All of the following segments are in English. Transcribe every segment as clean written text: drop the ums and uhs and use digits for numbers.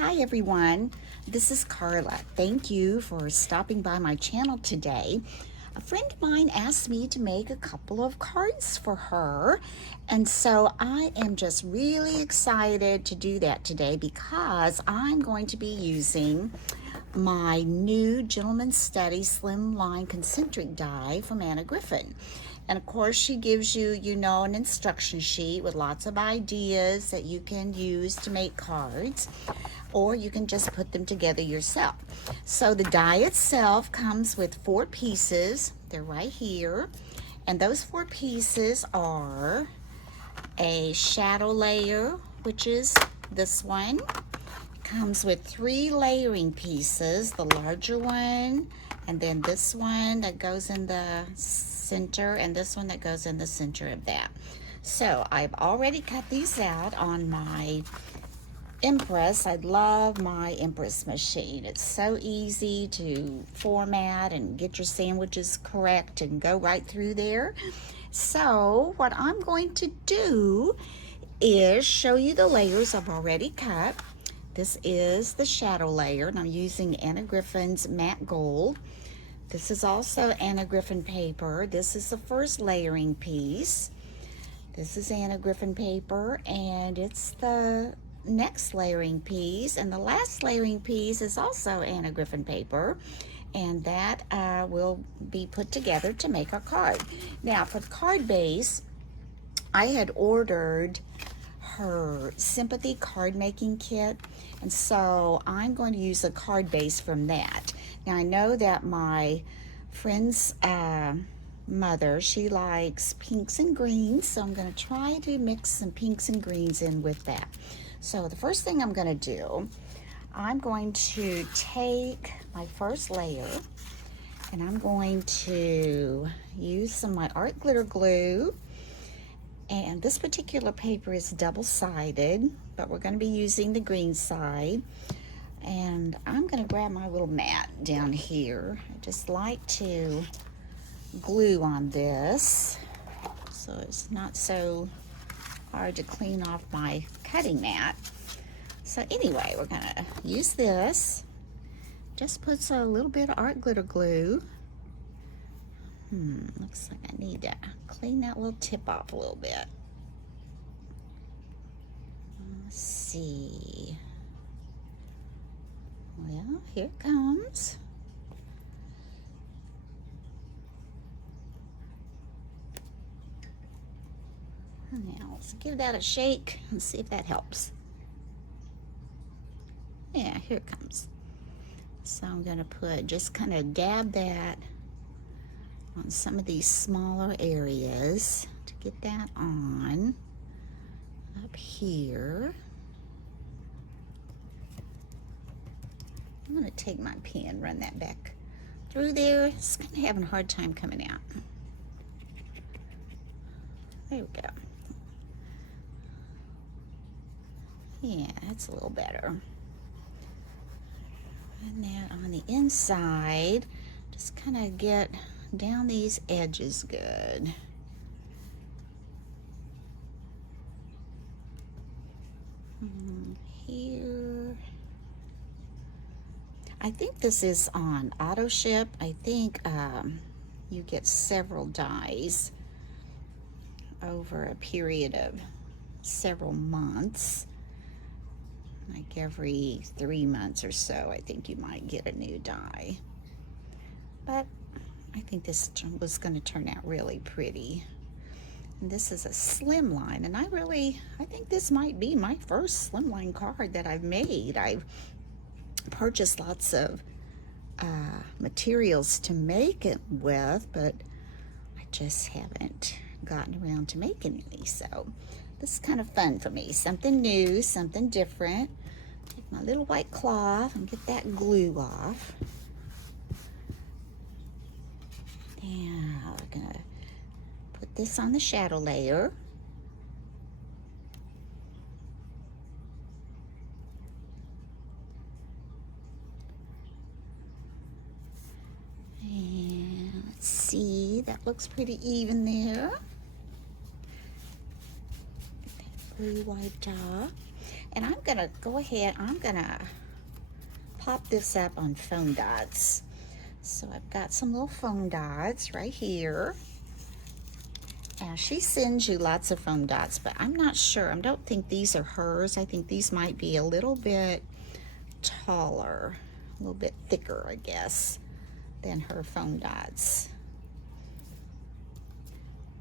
Hi everyone, this is Carla. Thank you for stopping by my channel today. A friend of mine asked me to make a couple of cards for her, and so I am just really excited to do that today because I'm going to be using my new Gentleman's Study Slimline Concentric die from Anna Griffin. And of course, she gives you, an instruction sheet with lots of ideas that you can use to make cards, or you can just put them together yourself. So the die itself comes with 4 pieces. They're right here. And those 4 pieces are a shadow layer, which is this one. Comes with 3 layering pieces, the larger one, and then this one that goes in the center, and this one that goes in the center of that. So I've already cut these out on my Impress. I love my Impress machine. It's so easy to format and get your sandwiches correct and go right through there. So what I'm going to do is show you the layers I've already cut. This is the shadow layer, and I'm using Anna Griffin's matte gold. This is also Anna Griffin paper. This is the first layering piece. This is Anna Griffin paper, and it's the next layering piece, and the last layering piece is also Anna Griffin paper, and that will be put together to make our card. Now for the card base, I had ordered her Sympathy card making kit, and so I'm going to use a card base from that. Now I know that my friend's mother, she likes pinks and greens, so I'm going to try to mix some pinks and greens in with that. So the first thing I'm going to do, I'm going to take my first layer and I'm going to use some of my art glitter glue. And this particular paper is double-sided, but we're going to be using the green side. And I'm going to grab my little mat down here. I just like to glue on this so it's not so hard to clean off my cutting mat. So anyway, we're going to use this. Just puts a little bit of art glitter glue. Looks like I need to clean that little tip off a little bit. Let's see. Well, here it comes. Now let's give that a shake and see if that helps. Yeah, here it comes. So I'm going to put, just kind of dab that on some of these smaller areas to get that on up here. I'm going to take my pen, run that back through there. It's kind of having a hard time coming out. There we go. Yeah, that's a little better. And then on the inside, just kind of get down these edges good. Here. I think this is on auto ship. I think you get several dies over a period of several months. Like every 3 months or so, I think you might get a new die. But I think this was going to turn out really pretty. And this is a Slimline, and I think this might be my first Slimline card that I've made. I've purchased lots of materials to make it with, but I just haven't gotten around to making any. So this is kind of fun for me. Something new, something different. Take my little white cloth and get that glue off. Now we're going to put this on the shadow layer. And let's see, that looks pretty even there. Get that glue wiped off. And I'm gonna go ahead, I'm gonna pop this up on foam dots. So I've got some little foam dots right here. And she sends you lots of foam dots, but I'm not sure. I don't think these are hers. I think these might be a little bit taller, a little bit thicker, I guess, than her foam dots.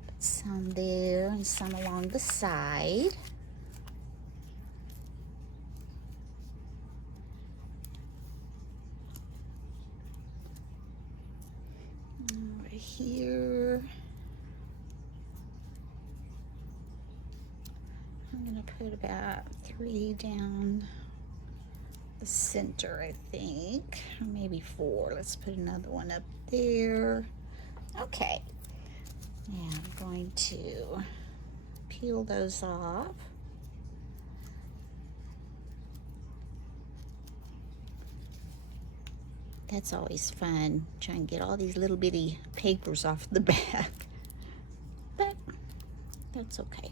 Put some there and some along the side. Right here. I'm gonna put about 3 down the center, I think, or maybe 4. Let's put another one up there. Okay, and I'm going to peel those off. That's always fun, trying to get all these little bitty papers off the back, but that's okay.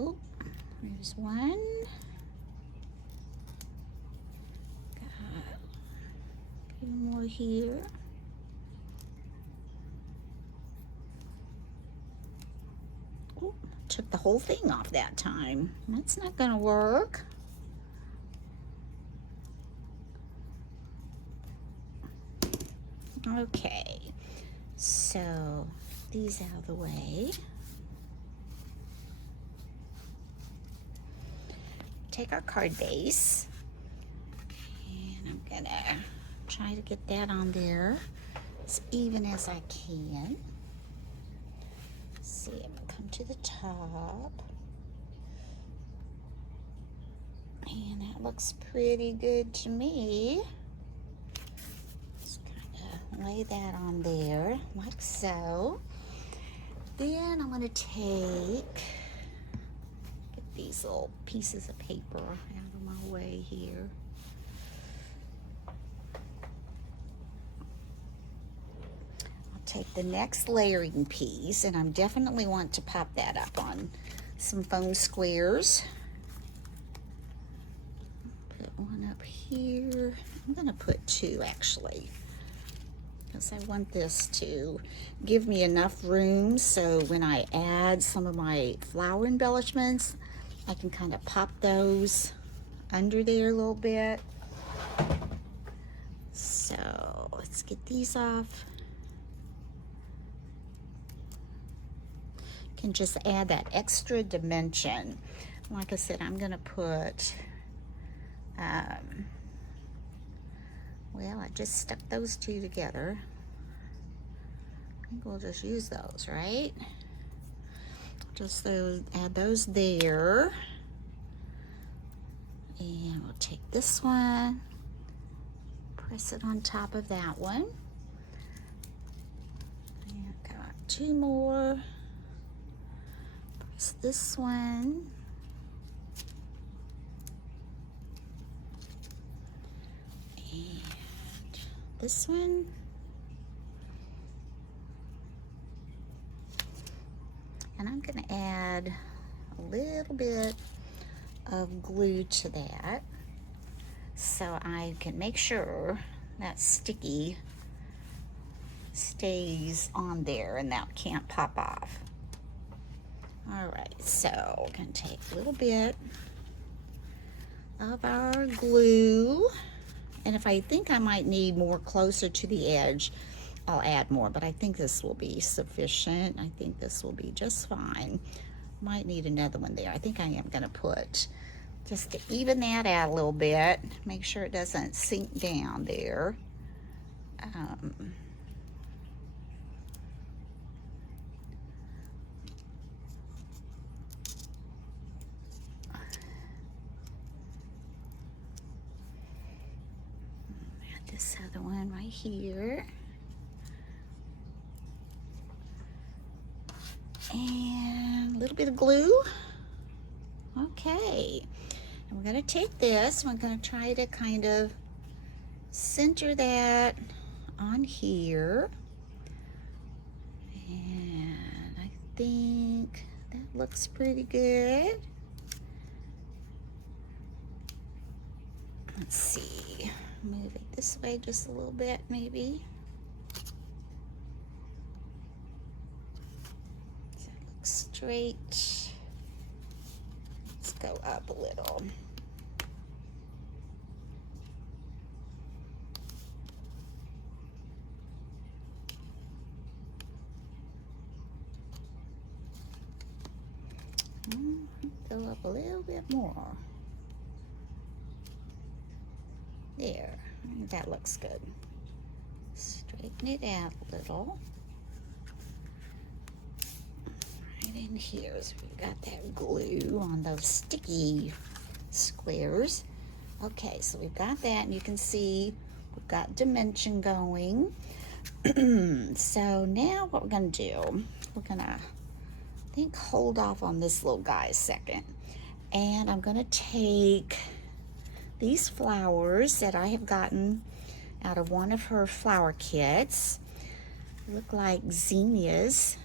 Oh, there's one. Got a few more here. Oh, took the whole thing off that time. That's not gonna work. Okay, so these out of the way. Take our card base, and I'm gonna try to get that on there as even as I can. Let's see, I'm gonna come to the top, and that looks pretty good to me. Just kind of lay that on there like so. Then I'm gonna take these little pieces of paper out of my way here. I'll take the next layering piece, and I definitely want to pop that up on some foam squares. Put one up here. I'm gonna put 2 actually, because I want this to give me enough room so when I add some of my flower embellishments, I can kind of pop those under there a little bit. So let's get these off. Can just add that extra dimension. Like I said, I'm gonna put, well, I just stuck those 2 together. I think we'll just use those, right? Just add those there. And we'll take this one, press it on top of that one. And I've got 2 more. Press this one. And this one. And I'm going to add a little bit of glue to that so I can make sure that sticky stays on there and that can't pop off. All right, so we're going to take a little bit of our glue, and if I think I might need more closer to the edge, I'll add more, but I think this will be sufficient. I think this will be just fine. Might need another one there. I think I am gonna put, just to even that out a little bit, make sure it doesn't sink down there. Add this other one right here. And a little bit of glue. Okay, and we're going to take this, we're going to try to kind of center that on here, and I think That looks pretty good. Let's see, move it this way just a little bit maybe. Does that look straight? Let's go up a little. Go up a little bit more. There, that looks good. Straighten it out a little. Right in here, so we've got that glue on those sticky squares. Okay, so we've got that, and you can see we've got dimension going. So now what we're gonna do, we're gonna, I think, hold off on this little guy a second. And I'm gonna take these flowers that I have gotten out of one of her flower kits. Look like zinnias.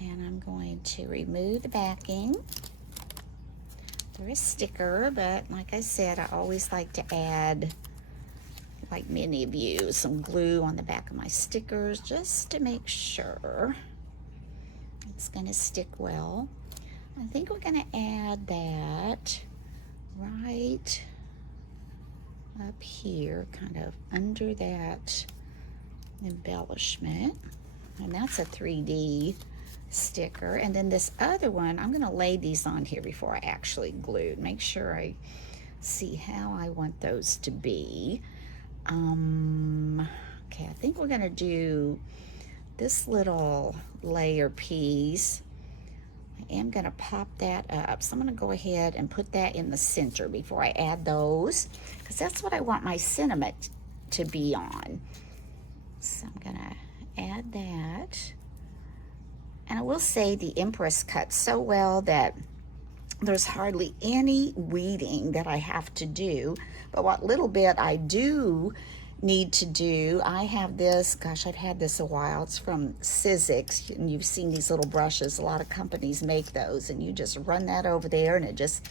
And I'm going to remove the backing. They're a sticker, but like I said, I always like to add, like many of you, some glue on the back of my stickers just to make sure it's gonna stick well. I think we're gonna add that right up here, kind of under that embellishment. And that's a 3D sticker. And then this other one, I'm gonna lay these on here before I actually glue. Make sure I see how I want those to be. Okay, I think we're gonna do this little layer piece. I am gonna pop that up. So I'm gonna go ahead and put that in the center before I add those, because that's what I want my sentiment to be on. So I'm gonna add that. And I will say the Empress cuts so well that there's hardly any weeding that I have to do. But what little bit I do need to do, I have this, gosh, I've had this a while. It's from Sizzix, and you've seen these little brushes. A lot of companies make those, and you just run that over there and it just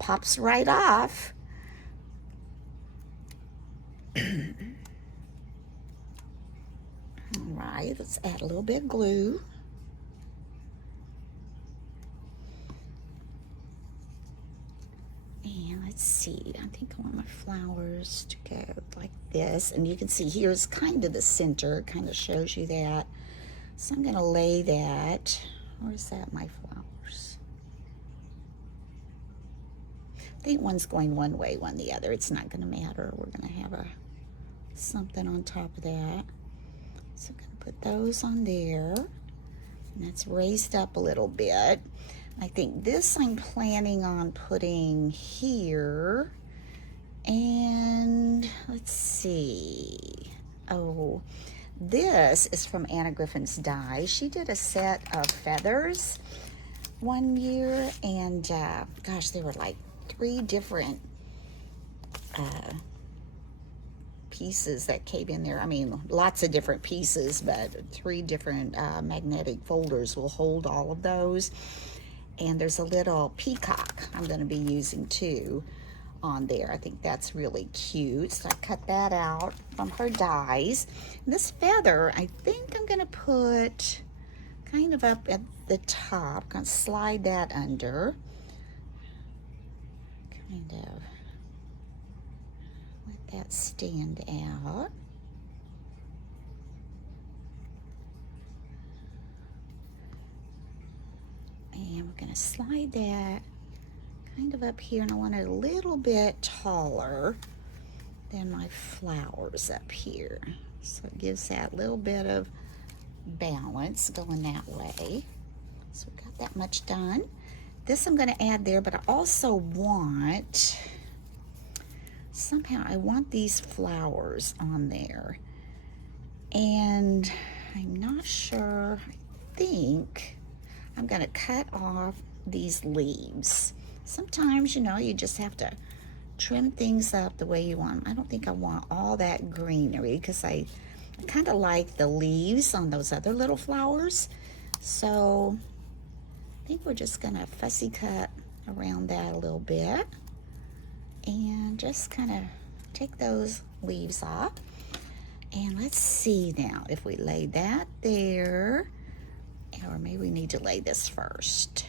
pops right off. All right, let's add a little bit of glue. And let's see, I think I want my flowers to go like this. And you can see here's kind of the center, kind of shows you that. So I'm gonna lay that. Where's that, my flowers? I think one's going one way, one the other. It's not gonna matter. We're gonna have something on top of that. So I'm gonna put those on there. And that's raised up a little bit. I think this I'm planning on putting here. And let's see. Oh, this is from Anna Griffin's die. She did a set of feathers one year, and gosh, they were like 3 different pieces that came in there. I mean, lots of different pieces, but 3 different magnetic folders will hold all of those. And there's a little peacock I'm going to be using too on there. I think that's really cute. So I cut that out from her dies. And this feather, I think I'm going to put kind of up at the top. I'm going to slide that under. Kind of let that stand out. And we're going to slide that kind of up here, and I want it a little bit taller than my flowers up here. So it gives that little bit of balance going that way. So we've got that much done. This I'm going to add there, but I also want, somehow I want these flowers on there. And I'm not sure, I think I'm going to cut off these leaves. Sometimes, you know, you just have to trim things up the way you want them. I don't think I want all that greenery because I kind of like the leaves on those other little flowers. So think we're just gonna fussy cut around that a little bit and just kind of take those leaves off. And let's see now if we lay that there, or maybe we need to lay this first.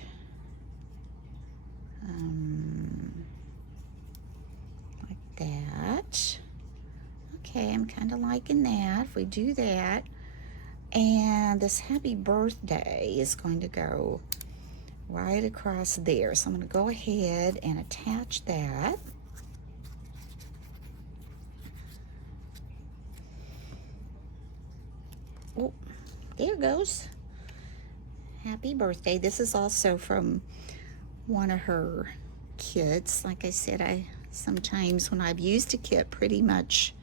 Like that. Okay, I'm kind of liking that. If we do that, and this happy birthday is going to go right across there. So I'm going to go ahead and attach that. Oh, there it goes. Happy birthday. This is also from one of her kits. Like I said, sometimes when I've used a kit pretty much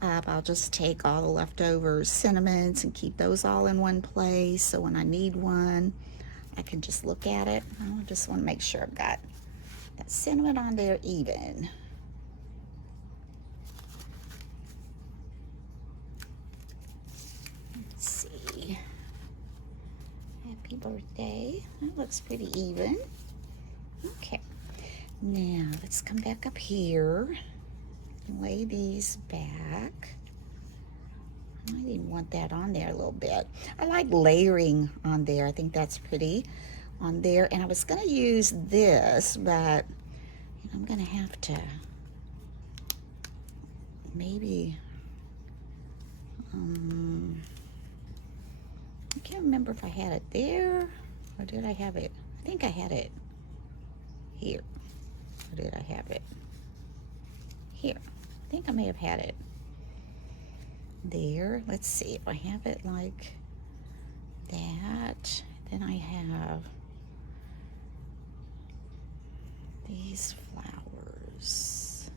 up, I'll just take all the leftover sentiments and keep those all in one place. So when I need one, I can just look at it. I just want to make sure I've got that sentiment on there even. Let's see. Happy birthday. That looks pretty even. Okay. Now let's come back up here and lay these back. I didn't want that on there a little bit. I like layering on there. I think that's pretty on there. And I was going to use this, but I'm going to have to maybe, I can't remember if I had it there or did I have it? I think I had it here. Or did I have it here? I think I may have had it there. Let's see if I have it like that. Then I have these flowers.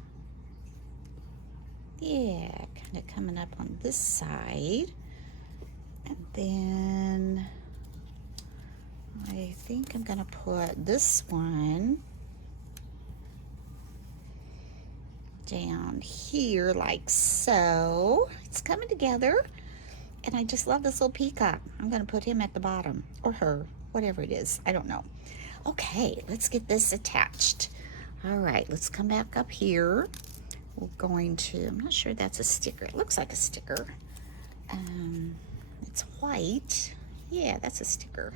Yeah, kind of coming up on this side. And then I think I'm gonna put this one down here like so. It's coming together, and I just love this little peacock. I'm gonna put him at the bottom, or her, whatever it is, I don't know. Okay, let's get this attached. All right, let's come back up here. We're going to, I'm not sure that's a sticker. It looks like a sticker. It's white. Yeah, that's a sticker.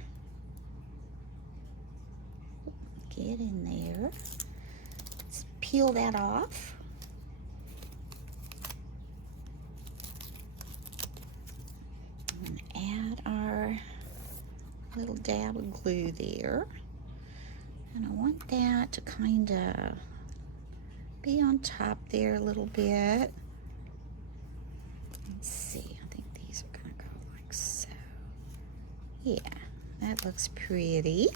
Get in there. Let's peel that off. And add our little dab of glue there. And I want that to kind of be on top there a little bit. Let's see, I think these are gonna go like so. Yeah, that looks pretty.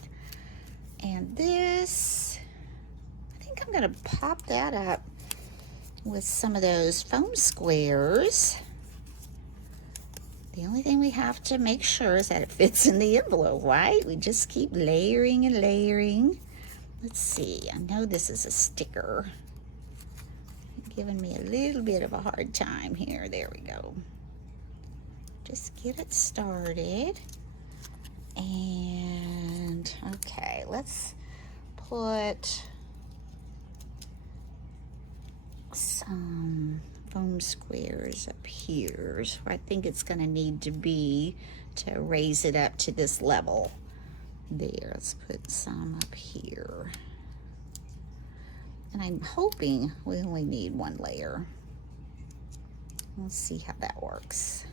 And this, I think I'm gonna pop that up with some of those foam squares. The only thing we have to make sure is that it fits in the envelope, right? We just keep layering and layering. Let's see, I know this is a sticker. Giving me a little bit of a hard time here. There we go. Just get it started. And okay, let's put some foam squares up here. So I think it's going to need to be to raise it up to this level. There, let's put some up here. And I'm hoping we only need one layer. We'll see how that works.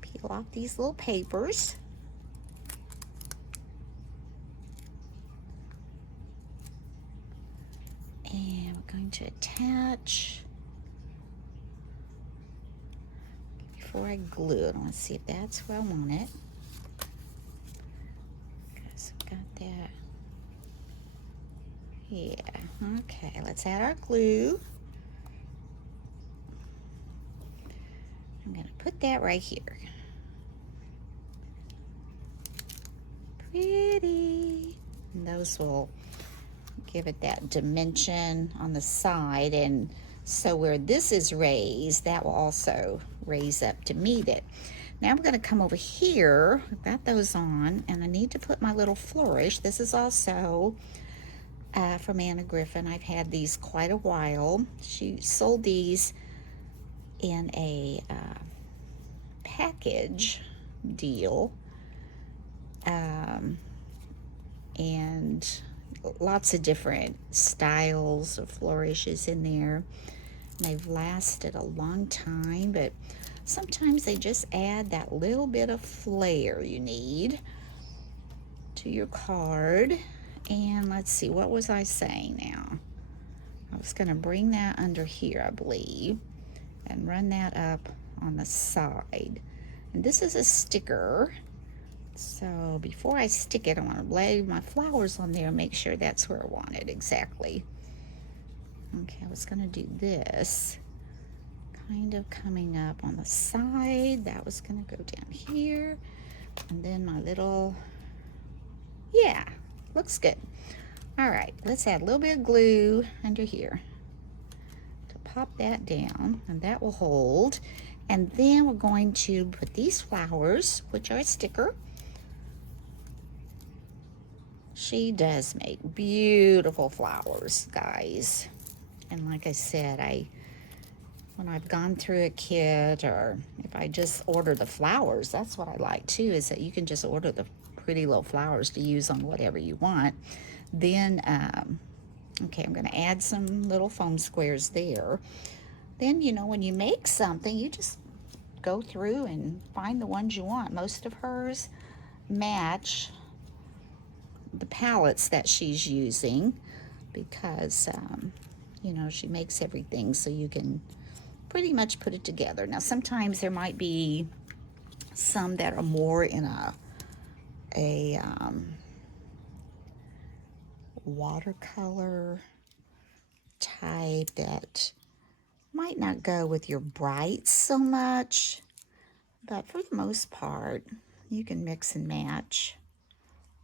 Peel off these little papers. And we're going to attach. Before I glue it, I want to see if that's where I want it. Because I've got that. Yeah, okay, let's add our glue. I'm gonna put that right here. Pretty. And those will give it that dimension on the side, and so where this is raised, that will also raise up to meet it. Now we're going to come over here. I've got those on, and I need to put my little flourish. This is also from Anna Griffin. I've had these quite a while. She sold these in a package deal, and lots of different styles of flourishes in there. And they've lasted a long time, but sometimes they just add that little bit of flair you need to your card. And let's see, what was I saying now? I was going to bring that under here, I believe, and run that up on the side. And this is a sticker, so before I stick it, I want to lay my flowers on there and make sure that's where I want it exactly. Okay, I was going to do this kind of coming up on the side. That was going to go down here, and then my little, yeah, looks good. All right, let's add a little bit of glue under here to pop that down, and that will hold. And then we're going to put these flowers, which are a sticker. She does make beautiful flowers, guys. And like I said, when I've gone through a kit, or if I just order the flowers, that's what I like too, is that you can just order the pretty little flowers to use on whatever you want. Then, okay, I'm going to add some little foam squares there. Then, you know, when you make something, you just go through and find the ones you want. Most of hers match the palettes that she's using because, you know, she makes everything so you can pretty much put it together. Now, sometimes there might be some that are more in a watercolor type that might not go with your brights so much, but for the most part, you can mix and match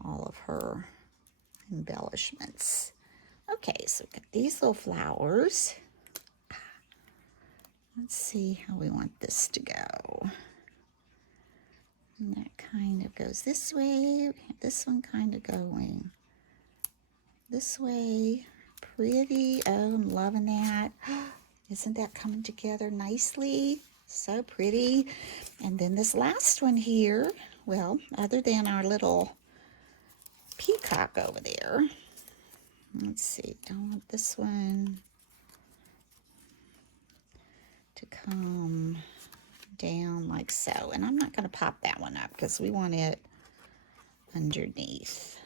all of her embellishments. Okay, so we've got these little flowers. Let's see how we want this to go. And that kind of goes this way. We have this one kind of going this way. Pretty. Oh, I'm loving that. Isn't that coming together nicely? So pretty. And then this last one here, well, other than our little peacock over there, let's see, don't want this one to come down like so. And I'm not going to pop that one up because we want it underneath.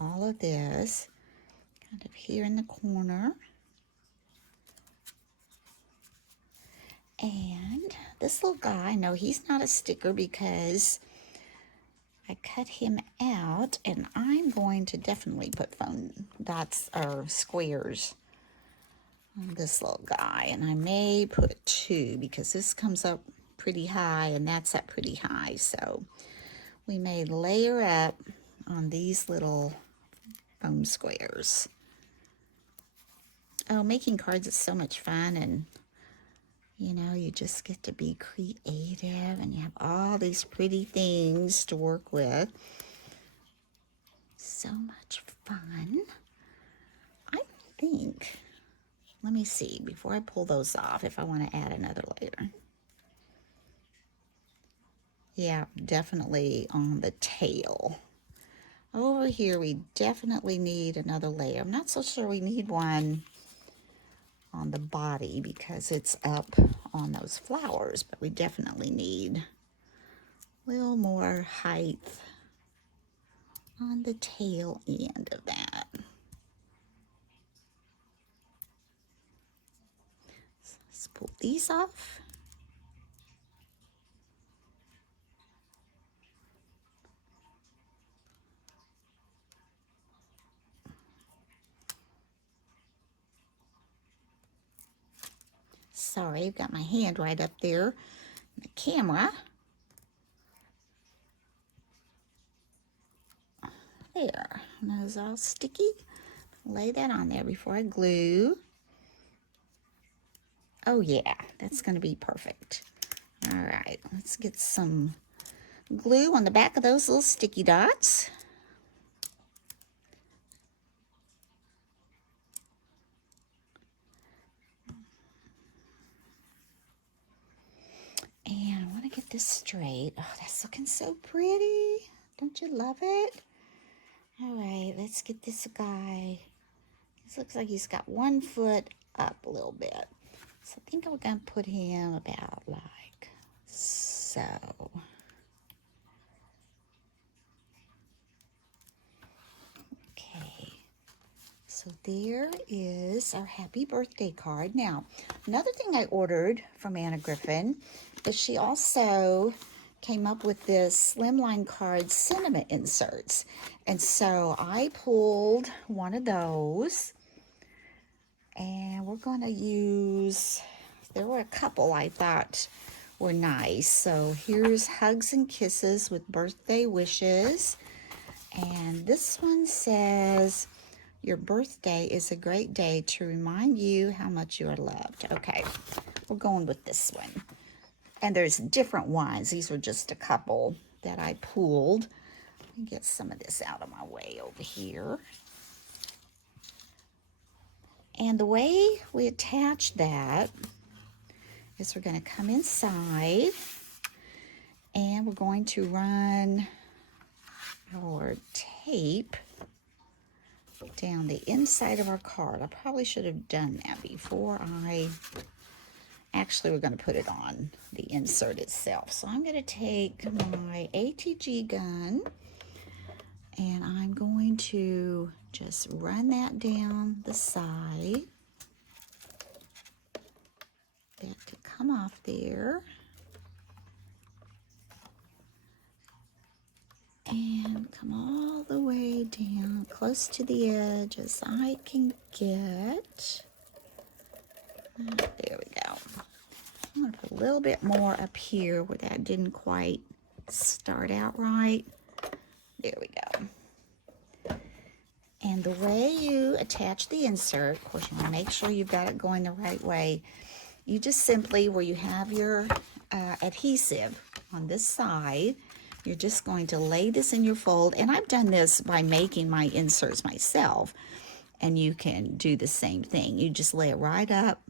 All of this kind of here in the corner. And this little guy, no, he's not a sticker because I cut him out, and I'm going to definitely put foam dots or squares on this little guy. And I may put 2 because this comes up pretty high and that's up pretty high. So we may layer up on these little foam squares. Oh, making cards is so much fun, and you know, you just get to be creative and you have all these pretty things to work with. So much fun. I think, let me see, before I pull those off, if I want to add another layer. Yeah, definitely on the tail. Over here, we definitely need another layer. I'm not so sure we need one on the body because it's up on those flowers, but we definitely need a little more height on the tail end of that. So let's pull these off. Sorry, I've got my hand right up there in the camera. There, and those all sticky. Lay that on there before I glue. Oh yeah, that's going to be perfect. All right, let's get some glue on the back of those little sticky dots. And I want to get this straight. Oh, that's looking so pretty. Don't you love it? All right, let's get this guy. This looks like he's got one foot up a little bit. So I think we're going to put him about like so. Okay, so there is our happy birthday card. Now, another thing I ordered from Anna Griffin is she also came up with this Slimline card sentiment inserts. And so I pulled one of those, and we're going to use, there were a couple I thought were nice. So here's hugs and kisses with birthday wishes. And this one says, your birthday is a great day to remind you how much you are loved. Okay, we're going with this one. And there's different ones. These were just a couple that I pulled. Let me get some of this out of my way over here. And the way we attach that is we're going to come inside and we're going to run our tape down the inside of our card. I probably should have done that before actually we're going to put it on the insert itself. So I'm going to take my ATG gun and I'm going to just run that down the side. That could come off there. And come all the way down close to the edge as I can get. There we go. I'm going to put a little bit more up here where that didn't quite start out right. There we go. And the way you attach the insert, of course, you want to make sure you've got it going the right way. You just simply, where you have your adhesive on this side, you're just going to lay this in your fold. And I've done this by making my inserts myself. And you can do the same thing. You just lay it right up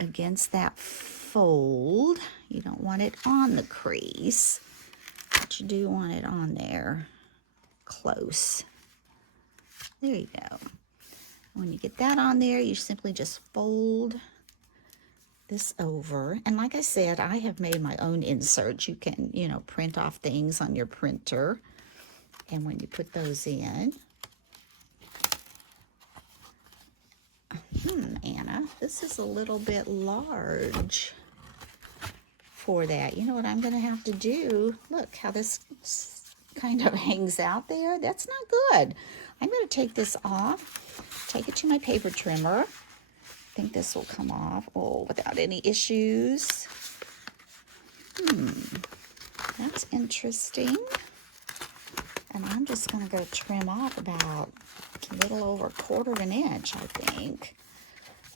against that fold. You don't want it on the crease, but you do want it on there close. There you go. When you get that on there, you simply just fold this over. And like I said, I have made my own inserts. You can, print off things on your printer. And when you put those in, Anna, this is a little bit large for that. You know what I'm going to have to do? Look how this kind of hangs out there. That's not good. I'm going to take this off, take it to my paper trimmer. I think this will come off, without any issues. That's interesting. And I'm just going to go trim off about a little over 1/4 of an inch, I think.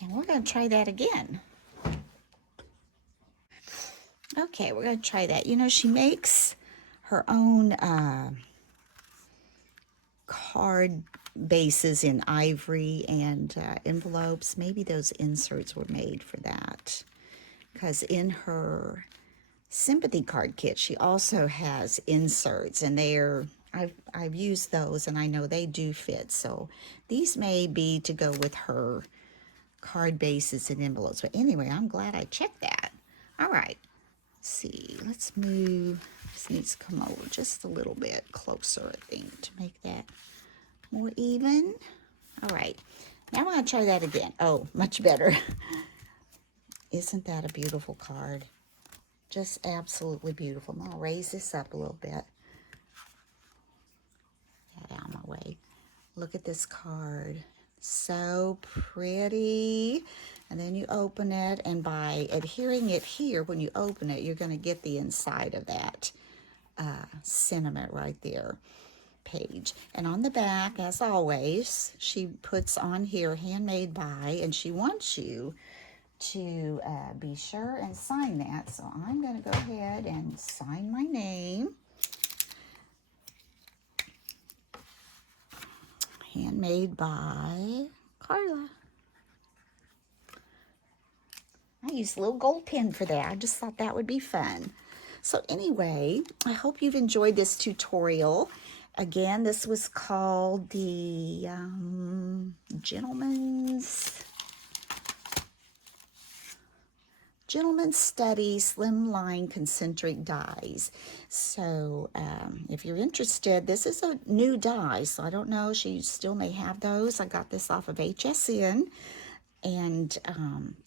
And we're going to try that again. Okay, we're going to try that. She makes her own card bases in ivory and envelopes. Maybe those inserts were made for that. Because in her sympathy card kit, she also has inserts, and I've used those, and I know they do fit. So these may be to go with her card bases and envelopes. But anyway, I'm glad I checked that. All right. Let's see. Let's move. This needs to come over just a little bit closer, I think, to make that more even. All right. Now I'm going to try that again. Oh, much better. Isn't that a beautiful card? Just absolutely beautiful. I'm going to raise this up a little bit. Get out of my way. Look at this card. So pretty. And then you open it, and by adhering it here, when you open it, you're going to get the inside of that sentiment right there page. And on the back, as always, she puts on here, handmade by, and she wants you to be sure and sign that. So I'm going to go ahead and sign my name. Handmade by Carla. I used a little gold pen for that. I just thought that would be fun. So anyway, I hope you've enjoyed this tutorial. Again, this was called the Gentleman's Study Slimline Concentric dies. So if you're interested, this is a new die, so I don't know, she still may have those. I got this off of HSN. And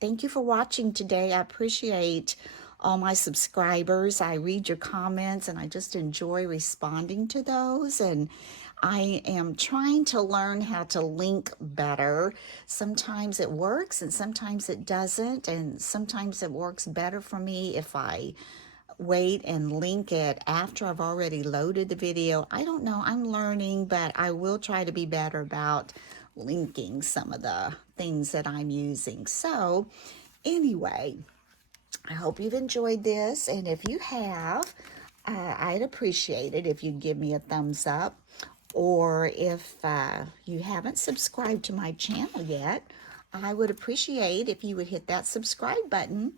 thank you for watching today. I appreciate all my subscribers. I read your comments and I just enjoy responding to those. And I am trying to learn how to link better. Sometimes it works and sometimes it doesn't. And sometimes it works better for me if I wait and link it after I've already loaded the video. I don't know. I'm learning, but I will try to be better about linking some of the things that I'm using. So anyway, I hope you've enjoyed this, and if you have, I'd appreciate it if you'd give me a thumbs up, or if you haven't subscribed to my channel yet, I would appreciate if you would hit that subscribe button,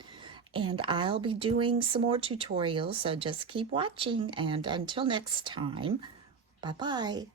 and I'll be doing some more tutorials, so just keep watching, and until next time, bye-bye.